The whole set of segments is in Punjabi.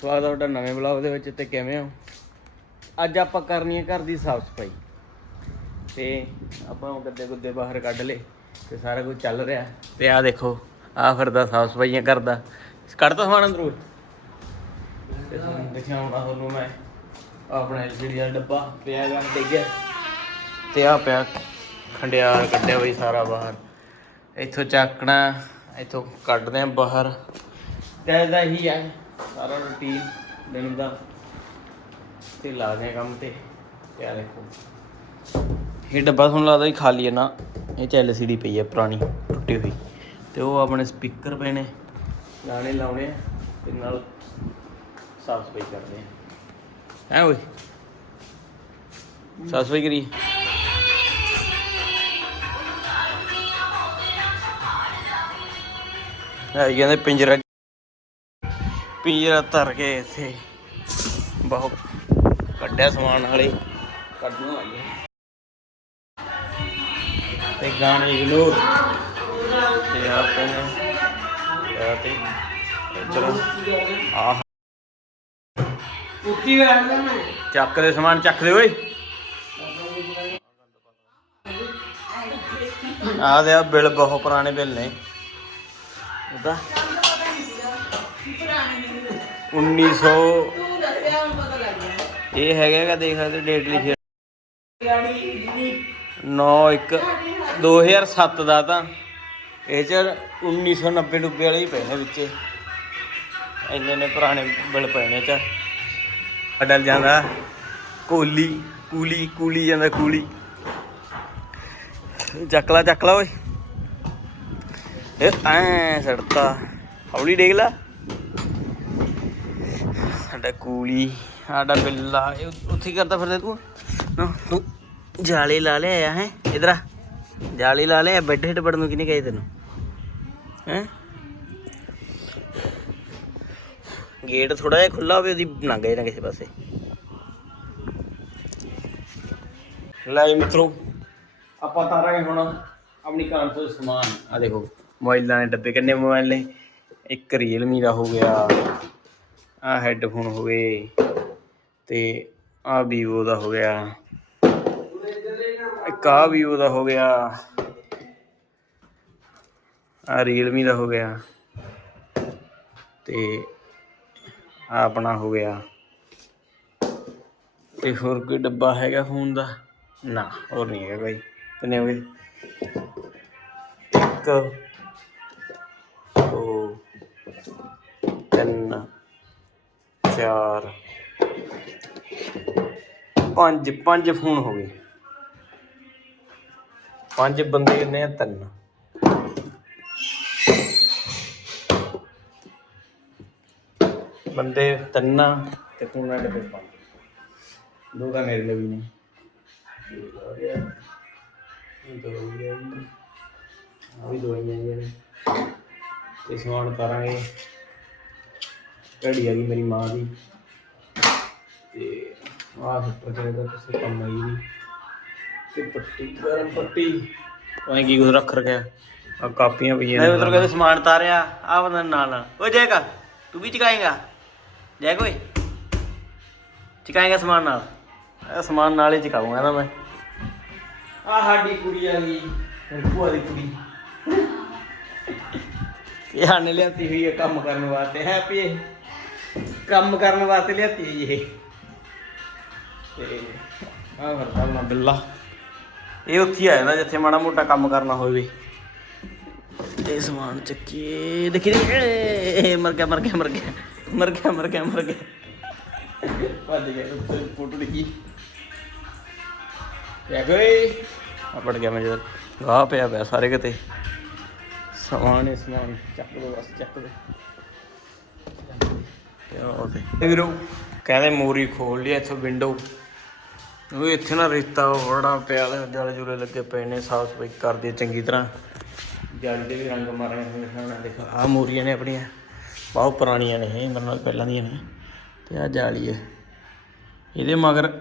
ਸਵਾਗਤ ਹੈ ਤੁਹਾਡਾ ਨਵੇਂ ਬਲੌਗ ਦੇ ਵਿੱਚ ਤੇ ਕਿਵੇਂ ਹੋ? ਅੱਜ ਆਪਾਂ ਕਰਨੀ ਹੈ ਘਰ ਦੀ ਸਾਫ਼ ਸਫ਼ਾਈ। ਤੇ ਆਪਾਂ ਉਹ ਗੱਦੇ ਗੁੱਦੇ ਬਾਹਰ ਕੱਢ ਲਏ ਤੇ ਸਾਰਾ ਕੁਝ ਚੱਲ ਰਿਹਾ। ਤੇ ਆਹ ਦੇਖੋ, ਆਹ ਫਿਰਦਾ ਸਾਫ਼ ਸਫਾਈਆਂ ਕਰਦਾ ਕੱਢਦਾ ਸਮਾਨ ਅੰਦਰੋਂ। ਤੇ ਤੁਹਾਨੂੰ ਦਿਖਾਉਣਾ ਤੁਹਾਨੂੰ ਮੈਂ ਆਹ ਆਪਣਾ ਐਲਸੀਡੀ ਦਾ ਡੱਬਾ ਪਿਆ ਗਾ ਡਿੱਗਿਆ ਤੇ ਆ ਪਿਆ ਖੰਡਿਆਰ ਕੱਢਿਆ ਬਈ ਸਾਰਾ ਬਾਹਰ। ਇੱਥੋਂ ਚੱਕਣਾ, ਇੱਥੋਂ ਕੱਢਦੇ ਆ ਬਾਹਰ। ਤੇ ਇਹਦਾ ਹੀ ਹੈ ਸਾਰਾ ਰੁਟੀਨ ਦਿਨ ਦਾ ਤੇ ਲਾਦੇ ਆ ਕੰਮ ਤੇ। ਤੇ ਦੇਖੋ। ਇਹ ਡੱਬਾ ਤੁਹਾਨੂੰ ਲੱਗਦਾ ਵੀ ਖਾਲੀ ਹੈ ਨਾ, ਇਹ ਚ ਐਲਸੀਡੀ ਪਈ ਹੈ ਪੁਰਾਣੀ, ਟੁੱਟੀ ਹੋਈ। ਤੇ ਉਹ ਆਪਣੇ ਸਪੀਕਰ ਪਏ ਨੇ ਗਾਣੇ ਲਾਉਣੇ ਆ, ਤੇ ਨਾਲ ਸਾਫ਼ ਸਫ਼ਾਈ ਕਰਦੇ ਆ। ਐ ਓਏ? ਸਾਫ਼ ਸਫ਼ਾਈ ਕਰੀ ਹੈ ਕਹਿੰਦੇ ਪਿੰਜਰਾ ਪਿੰਜਰਾ ਧਰ ਕੇ ਇੱਥੇ। ਬਹੁਤ ਕੱਢਿਆ ਸਮਾਨ ਵਾਲੇ। ਕੱਢਣ ਲੱਗੇ ਤੇ ਗਾਣੇ ਇਗਨੋਰ ਤੇ ਆਪਾਂ ਆ ਤੇ ਚਲੋ ਆਹ। ਕੁੱਤੀ ਵੇਖਦਾ ਮੈਂ। ਚੱਕ ਦੇ ਸਮਾਨ ਚੱਕ ਦੇ ਓਏ। ਆ ਦੇ ਆ ਬਿੱਲ ਬਹੁਤ ਪੁਰਾਣੇ ਬਿੱਲ ਨੇ। ਉਹਦਾ 1900 ਤੂੰ ਦੱਸਿਆ ਹੁਣ ਪਤਾ ਲੱਗ ਗਿਆ। ਇਹ ਹੈਗਾ ਗਾ ਦੇਖ ਸਕਦੇ ਡੇਟ ਲਿਖੀ ਗਾੜੀ 9 1 2007 ਦਾ ਤਾਂ। ਇਹ ਚ 1990 ਡੁੱਬੇ ਵਾਲੇ ਹੀ ਪਏ ਨੇ ਵਿੱਚੇ। ਇੰਨੇ ਨੇ ਪੁਰਾਣੇ ਬਿੱਲ ਪਏ ਨੇ ਚ ਅਡਲ ਜਾਂਦਾ ਕੋਲੀ ਕੂਲੀ ਕੂਲੀ ਜਾਂਦਾ ਕੂਲੀ। ਚੱਕ ਲਾ ਚੱਕ ਲਾ ਓਏ। ਇਹ ਐ ਸੜਤਾ। ਹੌਲੀ ਡੇਗ ਲਾ। ਸਾਡਾ ਕੂਲੀ, ਸਾਡਾ ਬਿੱਲਾ, ਇਹ ਉੱਥੇ ਕਰਦਾ ਫਿਰਦਾ ਤੂੰ? ਤੂੰ ਜਾਲੀ ਲਾ ਲਿਆ ਹੈ? ਇਧਰ ਆ। ਜਾਲੀ ਲਾ ਲਿਆ, ਬੈੱਡ ਹਿੱਟ ਵੜਨ ਨੂੰ ਕਿਨੇ ਕਹੇ ਤੈਨੂੰ? ਹੈ? ਗੇਟ ਥੋੜਾ ਜਿਹਾ ਖੁੱਲਾ ਹੋਵੇ, ਉਹਦੀ ਲੰਘ ਜਾਣਾ ਕਿਸੇ ਪਾਸੇ। ਲੈ ਜੀ ਮਿੱਤਰੋ, ਆਪਾਂ ਤਾਰਾਂਗੇ ਹੁਣ ਆਪਣੀ ਕਾਰ ਤੋਂ ਸਮਾਨ। ਆ ਦੇਖੋ, ਮੋਬਾਈਲਾਂ ਦੇ ਡੱਬੇ ਕਿੰਨੇ ਮੋਬਾਈਲ ਨੇ? ਇੱਕ ਰੀਅਲਮੀ ਦਾ ਹੋ ਗਿਆ। ਆ ਹੈੱਡਫੋਨ ਹੋ ਗਏ ਤੇ ਆ ਵੀਵੋ ਦਾ ਹੋ ਗਿਆ। ਇੱਕ ਆ ਵੀਵੋ ਦਾ ਹੋ ਗਿਆ। ਆ ਰੀਅਲਮੀ ਦਾ ਹੋ ਗਿਆ। ਤੇ ਆ ਆਪਣਾ ਹੋ ਗਿਆ। ਤੇ ਹੋਰ ਕੋਈ ਡੱਬਾ ਹੈਗਾ ਫੋਨ ਦਾ? ਨਾ, ਹੋਰ ਨਹੀਂ ਹੈਗਾ ਕੋਈ ਕਿੰਨੇ ਹੋ ਗਏ? ਇੱਕ, ਦੋ, ਤਿੰਨ। ਚਾਰ। ਪੰਜ ਪੰਜ ਫੋਨ ਹੋ ਗਏ। ਪੰਜ ਬੰਦੇ ਕਿੰਨੇ ਆ ਤਿੰਨ। ਬੰਦੇ ਤਿੰਨ। ਆ ਤੇ ਫੋਨਾਂ ਦੇ ਪੰਜ। ਦੋ ਤਾਂ ਮੇਰੇ ਲਈ ਵੀ ਨੇ ਇਹ ਆ ਗਿਆ ਇਹ ਦੋ ਹੋ ਗਿਆ ਜੀ ਆ ਵੀ ਦੋ ਹੀ ਆਈਆਂ ਨੇ। ਤੇ ਸਮਾਨ ਕਰਾਂਗੇ ਘੜੀ ਆ ਗਈ ਮੇਰੀ ਮਾਂ ਦੀ। ਤੇ ਆਹ ਸੁੱਟਰ ਚਾਹੀਦਾ ਕਿਸੇ ਕੰਮ ਆਈ ਨਹੀਂ। ਤੇ ਪੱਟੀ ਗਰਮ ਪੱਟੀ। ਉਹ ਕੀ ਕੁਝ ਰੱਖ ਰਖਿਆ। ਆ ਕਾਪੀਆਂ ਪਈਆਂ ਨੇ ਮਤਲਬ ਕਹਿੰਦੇ ਸਮਾਨ ਤਾਰਿਆ ਆ ਬੰਦਾ ਨਾਲ ਨਾਲ ਓਏ ਜੈਗਾ ਤੂੰ ਵੀ ਚਕਾਏਗਾ? ਜੈਗ ਓਏ ਚਕਾਏਗਾ ਸਮਾਨ ਨਾਲ? ਇਹ ਸਮਾਨ ਨਾਲ ਹੀ ਚਕਾਉਂਗਾ ਨਾ ਮੈਂ। ਆ ਸਾਡੀ ਕੁੜੀ ਆ ਗਈ ਮੇਰੀ ਭੂਆ ਦੀ ਕੁੜੀ। ਇਹ ਹਾਨੇ ਲਿਆਤੀ ਹੋਈ ਹੈ ਕੰਮ ਕਰਨ ਵਾਸਤੇ ਹੈ ਪੀ ਕੰਮ ਕਰਨ ਵਾਸਤੇ ਲਿਆਤੀ ਹੋਈ ਇਹ। ਤੇ ਆ ਵਰਦਾ ਨਾ ਬਿੱਲਾ। ਇਹ ਉੱਥੇ ਹੀ ਆਇਆ ਨਾ ਜਿੱਥੇ ਮਾੜਾ ਮੋਟਾ ਕੰਮ ਕਰਨਾ ਹੋਵੇ। ਇਹ ਸਮਾਨ ਚੱਕੀਏ। ਦੇਖੀ ਏ, ਮਰ ਗਿਆ ਮਰ ਗਿਆ ਮਰ ਗਿਆ। ਮਰ ਗਿਆ ਮਰ ਗਿਆ ਮਰ ਗਿਆ। ਭੱਜ ਗਿਆ ਉੱਤੇ ਫੋਟੋ ਲਿਖੀ ਕਿਆ ਕੋਈ ਆਪੜ ਗਿਆ ਮੈਂ ਜਦ। ਗਾਹ ਪਿਆ ਪਿਆ ਸਾਰੇ ਕਿਤੇ। ਸਮਾਨ ਹੀ ਸਮਾਨ। ਚੱਕ ਦੋ ਬਸ ਚੱਕ ਦੋ ਤੇ ਵੀਰੋ ਕਹਿੰਦੇ ਮੋਰੀ ਖੋਲ ਲਈ ਇੱਥੋਂ ਵਿੰਡੋ ਉਹ ਇੱਥੇ ਨਾ ਰੇਤਾ ਬੜਾ ਪਿਆ ਜਾਲੇ ਜੁਲੇ ਲੱਗੇ ਪਏ ਨੇ ਸਾਫ਼ ਸਫ਼ਾਈ ਕਰਦੇ ਚੰਗੀ ਤਰ੍ਹਾਂ। ਜਾਲੀ ਦੇ ਵੀ ਰੰਗ ਮਾਰੇ ਹੋਏ ਹਨ ਦੇਖੋ ਆਹ ਮੋਰੀਆਂ ਨੇ ਆਪਣੀਆਂ ਬਹੁਤ ਪੁਰਾਣੀਆਂ ਨੇ ਇਹ ਨਾਲ ਪਹਿਲਾਂ ਦੀਆਂ ਨੇ ਤੇ ਆਹ ਜਾਲੀ ਹੈ ਇਹਦੇ ਮਗਰ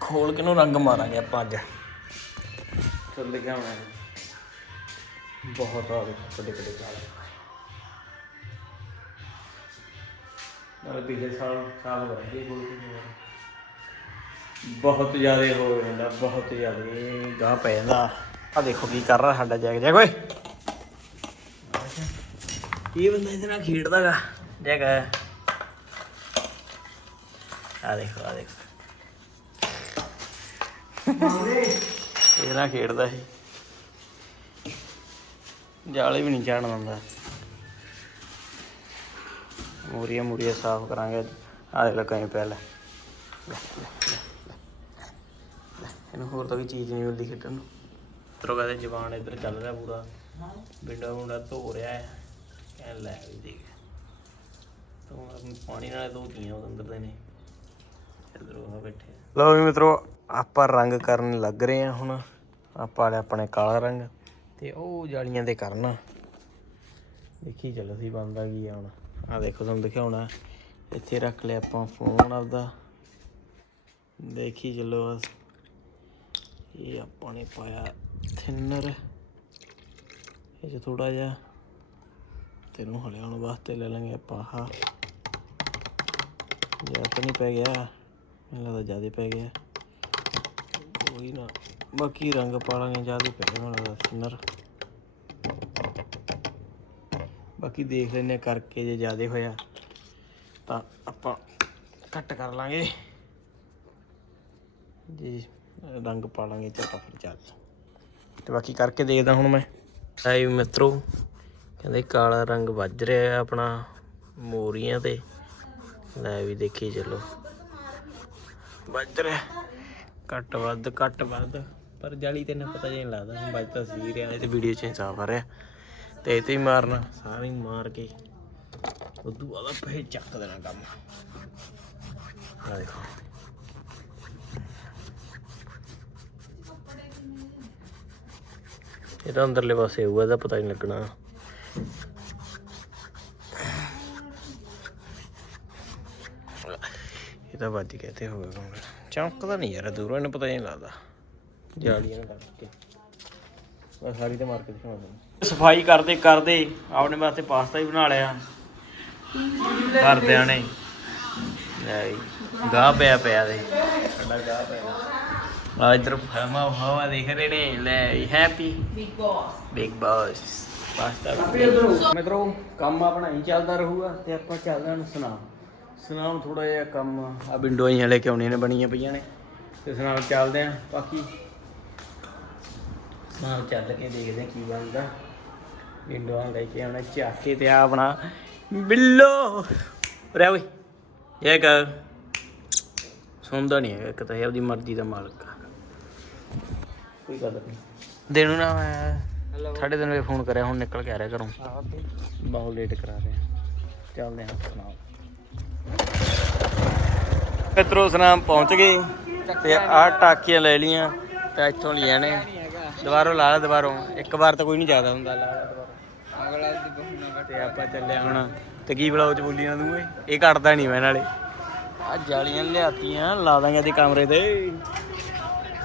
ਖੋਲ ਕੇ ਨੂੰ ਰੰਗ ਮਾਰਾਂਗੇ ਆਪਾਂ ਅੱਜ। ਚੱਲ ਲਿਖਿਆ ਹੋਣਾ। ਬਹੁਤ ਆ ਦੇਖੋ ਵੱਡੇ ਵੱਡੇ ਜਾਲ। ਨਾਲ ਪਿਛਲੇ ਸਾਲ ਸਾਲ ਵਰਗੇ ਹੋ ਗਏ ਬਹੁਤ ਜ਼ਿਆਦਾ ਹੋ ਜਾਂਦਾ ਬਹੁਤ ਜ਼ਿਆਦਾ ਗਾਹ ਪੈ ਜਾਂਦਾ। ਆ ਦੇਖੋ ਕੀ ਕਰ ਰਿਹਾ ਸਾਡਾ ਜੈਗ ਜੈਗ ਓਏ। ਇਹ ਬੰਦਾ ਇਹਦੇ ਨਾਲ ਖੇਡਦਾਗਾ? ਜੈਗ ਆ ਦੇਖੋ ਆ ਦੇਖੋ। ਇਹਦੇ ਨਾਲ ਖੇਡਦਾ ਇਹ ਜਾਲੇ ਵੀ ਨਹੀਂ ਚਾੜਨ ਦਿੰਦਾ। ਮੂਰੀਆਂ ਮੂਰੀਆਂ ਸਾਫ਼ ਕਰਾਂਗੇ ਆ ਦੇਖ ਲੈ ਕਹੀਂ ਪਹਿਲਾਂ ਇਹਨੂੰ ਹੋਰ ਤਾਂ ਕੋਈ ਚੀਜ਼ ਨਹੀਂ ਮਿਲਦੀ ਖੇਡਣ ਨੂੰ। ਤਰੋ ਕਹਿੰਦੇ ਜਵਾਨ ਇੱਧਰ ਚੱਲ ਰਿਹਾ ਪੂਰਾ। ਵਿੰਡਾ ਵੁੰਡਾ ਧੋ ਰਿਹਾ ਹੈ। ਕਹਿ ਲੈ ਵੀ ਦੇਖ। ਤੂੰ ਪਾਣੀ ਨਾਲ ਧੋਤੀਆਂ ਉਹ ਅੰਦਰ ਦੇ ਨੇ। ਇੱਧਰ ਉਹ ਬੈਠੇ। ਲਓ ਵੀ ਮਿੱਤਰੋ ਆਪਾਂ ਰੰਗ ਕਰਨ ਲੱਗ ਰਹੇ ਆ ਹੁਣ। ਆਪਾਂ ਨੇ ਆਪਣੇ ਕਾਲਾ ਰੰਗ। ਤੇ ਉਹ ਜਾਲੀਆਂ ਦੇ ਕਰਨਾ। ਦੇਖੀ ਚੱਲੋ ਸੀ ਬੰਦਾ ਕੀ ਆ ਹੁਣ। ਆ ਦੇਖੋ ਤੁਹਾਨੂੰ ਦਿਖਾਉਣਾ। ਇੱਥੇ ਰੱਖ ਲਿਆ ਆਪਾਂ ਫੋਨ ਆਪਦਾ। ਦੇਖੀ ਚਲੋ ਬਸ। ਇਹ ਆਪਾਂ ਨੇ ਪਾਇਆ ਥਿਨਰ ਇਹ ਚ ਥੋੜਾ ਜਿਹਾ ਤੈਨੂੰ ਹਲੇ ਹਲਿਆਉਣ ਵਾਸਤੇ ਲੈ ਲਾਂਗੇ ਆਪਾਂ। ਆਹ। ਜ਼ਿਆਦਾ ਤਾਂ ਨਹੀਂ ਪੈ ਗਿਆ। ਮੈਨੂੰ ਲੱਗਦਾ ਜ਼ਿਆਦਾ ਪੈ ਗਿਆ। ਕੋਈ ਨਾ। ਬਾਕੀ ਰੰਗ ਪਾ ਲਾਂਗੇ, ਜ਼ਿਆਦਾ ਪੈ ਗਿਆ ਮੈਨੂੰ ਲੱਗਦਾ ਥਿਨਰ ਬਾਕੀ ਦੇਖ ਲੈਂਦੇ ਹਾਂ ਕਰਕੇ ਜੇ ਜ਼ਿਆਦਾ ਹੋਇਆ ਤਾਂ ਆਪਾਂ ਘੱਟ ਕਰ ਲਾਂਗੇ। ਜੀ, ਰੰਗ ਪਾ ਲਾਂਗੇ ਤੇ ਆਪਾਂ ਫਿਰ ਚੱਲ। ਤੇ ਬਾਕੀ ਕਰਕੇ ਦੇਖਦਾ ਹੁਣ ਮੈਂ। ਆਈ ਮਿੱਤਰੋ, ਕਹਿੰਦੇ ਕਾਲਾ ਰੰਗ ਵੱਜ ਰਿਹਾ ਆਪਣਾ ਮੋਰੀਆਂ ਤੇ। ਲੈ ਵੀ ਦੇਖੀ ਚੱਲੋ। ਵੱਜ ਰਿਹਾ ਘੱਟ ਵੱਧ ਘੱਟ ਵੱਧ। ਪਰ ਜਾਲੀ ਤੇ ਨਾ ਪਤਾ ਜੇ ਨਹੀਂ ਲੱਗਦਾ, ਹੁਣ ਵੱਜ ਤਾਂ ਸੀ ਰਿਹਾ। ਇਹ ਤੇ ਵੀਡੀਓ ਚ ਸਾਫ਼ ਆ ਰਿਹਾ। ਤੇ ਤੇ ਹੀ ਮਾਰਨਾ। ਸਾਰੀ ਮਾਰ ਕੇ ਉਦੋਂ ਬਾਅਦ ਫੇਰ ਚੱਕ ਦੇਣਾ ਕੰਮ। ਆ ਦੇਖੋ। ਇਹ ਤਾਂ ਅੰਦਰਲੇ ਪਾਸੇ ਹੋਊਗਾ, ਇਹਦਾ ਪਤਾ ਨਹੀਂ ਲੱਗਣਾ। ਇਹ ਤਾਂ ਵੱਜ ਗਿਆ ਤੇ ਹੋ ਗਿਆ ਕੰਮ। ਚਮਕਦਾ ਨਹੀਂ ਯਾਰ ਦੂਰੋਂ ਇਹਨੂੰ ਪਤਾ ਹੀ ਨਹੀਂ ਲੱਗਦਾ। ਜਾਲੀਆਂ ਨਾਲ ਕਰਕੇ। ਮੈਂ ਸਾਰੀ ਤੇ ਮਾਰ ਕੇ ਦਿਖਾਉਂਦਾ ਸਫ਼ਾਈ ਕਰਦੇ ਕਰਦੇ ਆਪਣੇ ਵਾਸਤੇ ਪਾਸਤਾ ਹੀ ਬਣਾ ਲਿਆ। ਘਰਦਿਆਂ ਨੇ। ਲੈ ਜੀ, ਗਾਹ ਪਿਆ ਪਿਆ ਦੇ। ਸਾਡਾ ਗਾਹ ਪਿਆ। ਆ ਇਧਰ ਫਰਮਾ ਹਵਾ ਦੇਖ ਰਹੇ ਨੇ। ਲੈ happy big boss big boss pasta ਮਿੱਤਰੋ ਕੰਮ ਆਪਣਾ ਹੀ ਚੱਲਦਾ ਰਹੂਗਾ ਤੇ ਆਪਾਂ ਚੱਲਦੇ ਹਾਂ ਸੁਨਾਮ ਸੁਨਾਮ ਥੋੜਾ ਜਿਹਾ ਕੰਮ। ਆ ਵਿੰਡੋ ਹੀ ਲੈ ਕੇ ਆਉਣੀਆਂ ਨੇ ਬਣੀਆਂ ਪਈਆਂ ਨੇ। ਤੇ ਸੁਨਾਮ ਚੱਲਦੇ ਆਂ ਬਾਕੀ ਸੁਨਾਮ ਚੱਲ ਕੇ ਦੇਖਦੇ ਆਂ ਕੀ ਬਣਦਾ। ਵਿੰਡੋਆਂ ਲੈ ਕੇ ਆਉਣਾ ਚੱਕ ਕੇ ਤੇ ਆ ਆਪਣਾ ਬਿੱਲੋ। ਰਹਿ ਓਏ ਇਹ ਕਰ ਸੁਣਦਾ ਨਹੀਂ ਹੈਗਾ ਇੱਕ ਤਾਂ ਇਹ ਆਪਦੀ ਮਰਜ਼ੀ ਦਾ ਮਾਲਕ ਆ। ਕੋਈ ਗੱਲ ਨਹੀਂ ਦੇਣੂ ਨਾ ਮੈਂ ਸਾਢੇ ਤਿੰਨ ਵਜੇ ਫੋਨ ਕਰਿਆ ਹੁਣ ਨਿਕਲ ਕੇ ਆ ਰਿਹਾ ਘਰੋਂ। ਬਹੁਤ ਲੇਟ ਕਰਾ ਰਿਹਾ। ਚੱਲਦੇ ਹਾਂ ਸੁਣਾਓ। ਮਿੱਤਰੋ ਸਨਾਮ ਪਹੁੰਚ ਗਏ। ਤੇ ਆਹ ਟਾਕੀਆਂ ਲੈ ਲੀਆਂ ਤੇ ਇੱਥੋਂ ਲਿਆ ਨੇ। ਦੁਬਾਰੋਂ ਲਾ ਲਾ ਦੁਬਾਰੋਂ। ਇੱਕ ਵਾਰ ਤਾਂ ਕੋਈ ਨਹੀਂ ਜ਼ਿਆਦਾ ਹੁੰਦਾ ਲਾ ਲਾ ਦੁਬਾਰੋਂ। ਅਗਲਾ ਦੀ ਬਹੂਣਾ ਕੱਟੇ ਆਪਾਂ ਚੱਲਿਆ ਹੁਣ ਤੇ ਕੀ ਬਲਾਉ ਚ ਬੋਲੀ ਨਾ ਇਹ ਕੱਟਦਾ ਨਹੀਂ ਮੈਂ ਨਾਲੇ। ਆ ਜਾਲੀਆਂ ਲਿਆਤੀਆਂ ਲਾ ਦਾਂਗੇ ਤੇ ਕਮਰੇ ਤੇ।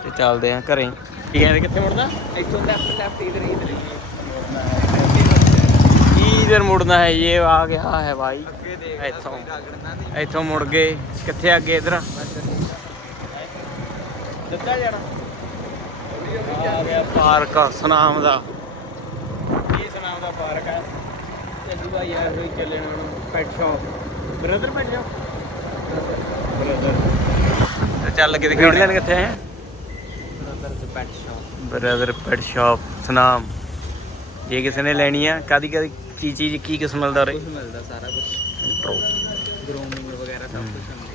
ਤੇ ਚੱਲਦੇ ਆ ਘਰੇ। ਕੀ ਕਹਿੰਦੇ ਕਿੱਥੇ ਮੁੜਨਾ? ਇੱਥੋਂ ਲੈਫਟ ਲੈਫਟ ਇਧਰ ਇਧਰ। ਇਧਰ ਮੁੜਨਾ ਹੈ ਇਹ ਆ ਗਿਆ ਹੈ ਭਾਈ ਇੱਥੋਂ। ਇੱਥੋਂ ਮੁੜ ਗਏ। ਕਿੱਥੇ ਅੱਗੇ ਇਧਰ? ਦਿੱਤਾ ਜਾਣਾ। ਆ ਗਿਆ ਪਾਰਕ ਸੁਨਾਮ ਦਾ। ਇਹ ਸੁਨਾਮ ਦਾ ਪਾਰਕ ਹੈ ਚੱਲੂ ਭਾਈ ਯਾਰ ਹੋਈ ਚੱਲੇ ਹੁਣ pet shop brother pet shop brother. ਚੱਲ ਕੇ ਖੇਡ ਲੈਣ ਕਿੱਥੇ ਆਏ ਬ੍ਰਦਰ ਦੇ pet shop brother pet shop Sunam. ਜੇ ਕਿਸੇ ਨੇ ਲੈਣੀ ਆ? ਕਾਦੀ ਕਾਦੀ ਕੀ ਚੀਜ਼ ਕੀ ਕਿਸਮ ਮਿਲਦਾ ਉਰੇ? ਮਿਲਦਾ ਸਾਰਾ ਕੁਝ ਗਰੂਮਿੰਗ ਵਗੈਰਾ ਸਭ ਕੁਝ ਹੁੰਦਾ।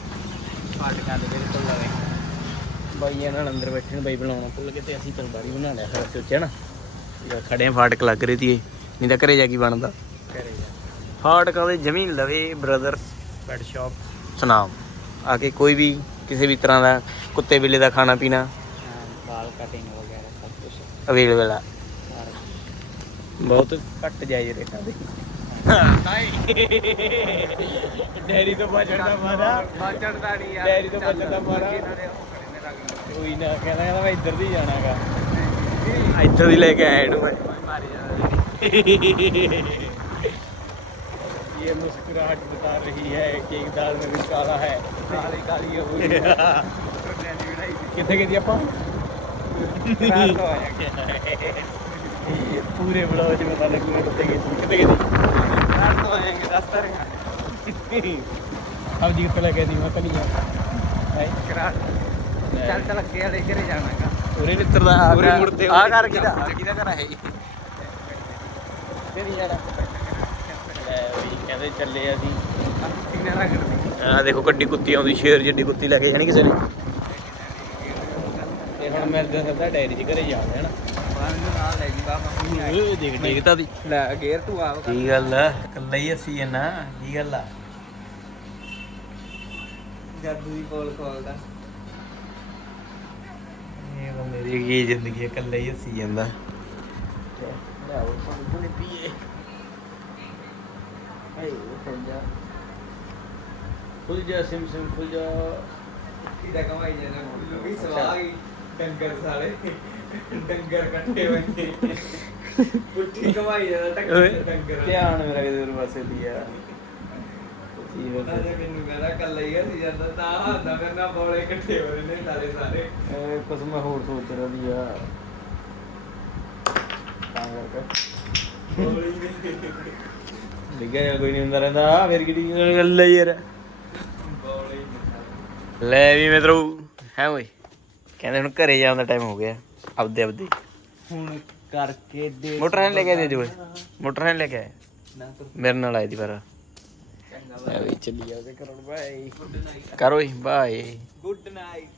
ਫਾਟਕਾਂ ਦੇ ਬਿਲਕੁਲ ਲਵੇ ਬਾਈ ਇਹਨਾਂ ਨਾਲ ਅੰਦਰ ਬੈਠੇ ਨੇ ਬਾਈ ਬਣਾਉਣਾ ਭੁੱਲ ਗਏ ਤੇ ਅਸੀਂ ਬਾਰੀ ਬਣਾ ਲਿਆ ਫਿਰ ਸੋਚਿਆ ਨਾ। ਖੜੇ ਫਾਟਕ ਲੱਗ ਰਹੀ ਤੀ ਨਹੀਂ ਤਾਂ ਘਰੇ ਜਾ ਕੀ ਬਣਦਾ। ਫਾਟਕਾਂ ਦੇ ਜ਼ਮੀਨ ਲਵੇ ਬ੍ਰਦਰ ਪੈਟ ਸ਼ਾਪ ਸੁਨਾਮ ਆ ਕੇ ਕੋਈ ਵੀ ਕਿਸੇ ਵੀ ਤਰ੍ਹਾਂ ਦਾ ਕੁੱਤੇ ਬਿੱਲੇ ਦਾ ਖਾਣਾ ਪੀਣਾ। ਬਾਲ ਕਟਿੰਗ ਵਗੈਰਾ ਸਭ ਕੁਝ ਅਵੇਲੇਬਲ ਆ। ਬਹੁਤ ਘੱਟ ਜਾਈ ਰੇਟਾਂ ਦੇ ਡੈਰੀ ਤੋਂ ਬਚਣ ਦਾ ਮਾਰਾ ਬਾਚਣ ਦਾ ਨਹੀਂ ਯਾਰ। ਡੈਰੀ ਤੋਂ ਬਚਣ ਦਾ ਮਾਰਾ ਕੋਈ ਨਾ ਕਹਿੰਦਾ ਕਹਿੰਦਾ ਮੈਂ ਇੱਧਰ ਦੀ ਜਾਣਾਗਾ ਇੱਧਰ ਦੀ ਲੈ ਕੇ ਆਇਆ ਇਹਨੂੰ ਮੈਂ ਮਾਰੀ ਜਾ ये मुस्कुराहट बता रही है कि एक दाल में भी काला है काली काली हो गई कितने की दी ਆਪਾਂ ਪੂਰੇ ਬਲੌਗ ਚ ਪਤਾ ਲੱਗੂਗਾ ਕਿੱਥੇ ਗਈ ਸੀ। कितने की दी अब जी कितने लगे दी मैं कल चल ਚੱਲ ਚੱਲ ਅੱਗੇ ਉਰੇ ਨਿੱਤਰ ਦਾ ਆ ਉਰੇ ਮੁੜਦੇ ਆ ਘਰ ਕਿਹਦਾ? ਆ ਕਿਹਦਾ ਘਰ ਹੈ ਕਿਹਦੀ ਜਾਣਾ ਕਹਿੰਦੇ ਚੱਲੇ ਅਸੀਂ। ਆ ਦੇਖੋ ਕੱਡੀ ਕੁੱਤੀ ਆਉਂਦੀ ਸ਼ੇਰ ਜਿੱਡੀ ਕੁੱਤੀ ਲੈ ਕੇ ਜਾਣੀ ਕਿਸੇ ਨੇ। ਕੀ ਗੱਲ ਆ? ਕੱਲਾ ਹੀ ਅਸੀਂ ਐ ਕੀ ਗੱਲ ਆ? ਜਾਦੂ ਦੀ ਬੋਲ ਖੋਲਦਾ। ਮੇਰੀ ਕੀ ਜ਼ਿੰਦਗੀ ਹੈ ਇਕੱਲਾ ਹੀ ਅਸੀਂ ਜਾਂਦਾ। ਲਿਆਓ ਪਾਣੀ ਪੂਣੀ ਪੀਏ। ਆਏ ਖੁੱਲ ਜਾ। ਖੁੱਲ ਜਾ ਸਿਮ ਸਿਮ ਖੁੱਲ ਜਾ। ਕਿਦਾ ਕਮਾਈ ਜਾਣਾ ਲੋਕੀ ਸਵਾਗ ਹੀ ਡੰਗਰ ਸਾਲੇ। ਡੰਗਰ ਇਕੱਠੇ ਹੋਏ ਪੁੱਠੀ ਕਮਾਈ ਜਾਣਾ ਟੱਕਰ ਡੰਗਰ ਧਿਆਨ ਮੇਰਾ ਕਿਤੇ ਹੋਰ ਪਾਸੇ ਦੀ ਆ ਕੀ ਹੋ ਨਾ ਜੇ ਮੈਨੂੰ ਕਹਿੰਦਾ ਕੱਲਾ ਹੀ ਅਸੀਂ ਜਾਂਦਾ ਤਾਂ ਹੁੰਦਾ ਮੇਰੇ ਨਾਲ ਬੋਲੇ ਇਕੱਠੇ ਹੋ ਰਹੇ ਨੇ ਸਾਰੇ ਸਾਰੇ ਇਹ ਕੁਝ ਮੈਂ ਹੋਰ ਸੋਚ ਰਹੀ ਆ। ਤਾਂ ਕਰਕੇ। ਬੋਲੇ ਹੀ ਨੇ ਲਿਖਿਆ ਕੋਈ ਨਹੀਂ ਹੁੰਦਾ ਰਹਿੰਦਾ। ਫਿਰ ਕਿਹੜੀ ਗੱਲ ਹੈ ਯਾਰ। ਬੋਲੇ ਹੀ ਨੇ ਲੈ ਵੀ ਮਿੱਤਰੋ ਹੈ ਓਏ। ਕਹਿੰਦੇ ਹੁਣ ਘਰੇ ਜਾਣ ਦਾ ਟਾਈਮ ਹੋ ਗਿਆ। ਆਪਦੇ ਆਪਦੇ। ਹੁਣ ਕਰਕੇ ਦੇ ਮੋਟਰ ਹੈਂ ਲੈ ਕੇ ਦੇ ਜੋਏ ਮੋਟਰ ਹੈਂ। ਲੈ ਕੇ ਆਏ ਮੇਰੇ ਨਾਲ ਆਈ ਦੀ ਪਰ। ਚੰਗਾ ਲੈ ਵੀ ਚੱਲੀ ਜਾਵੇ ਕਰੋੜ ਬਾਈ ਗੁੱਡ ਨਾਈਟ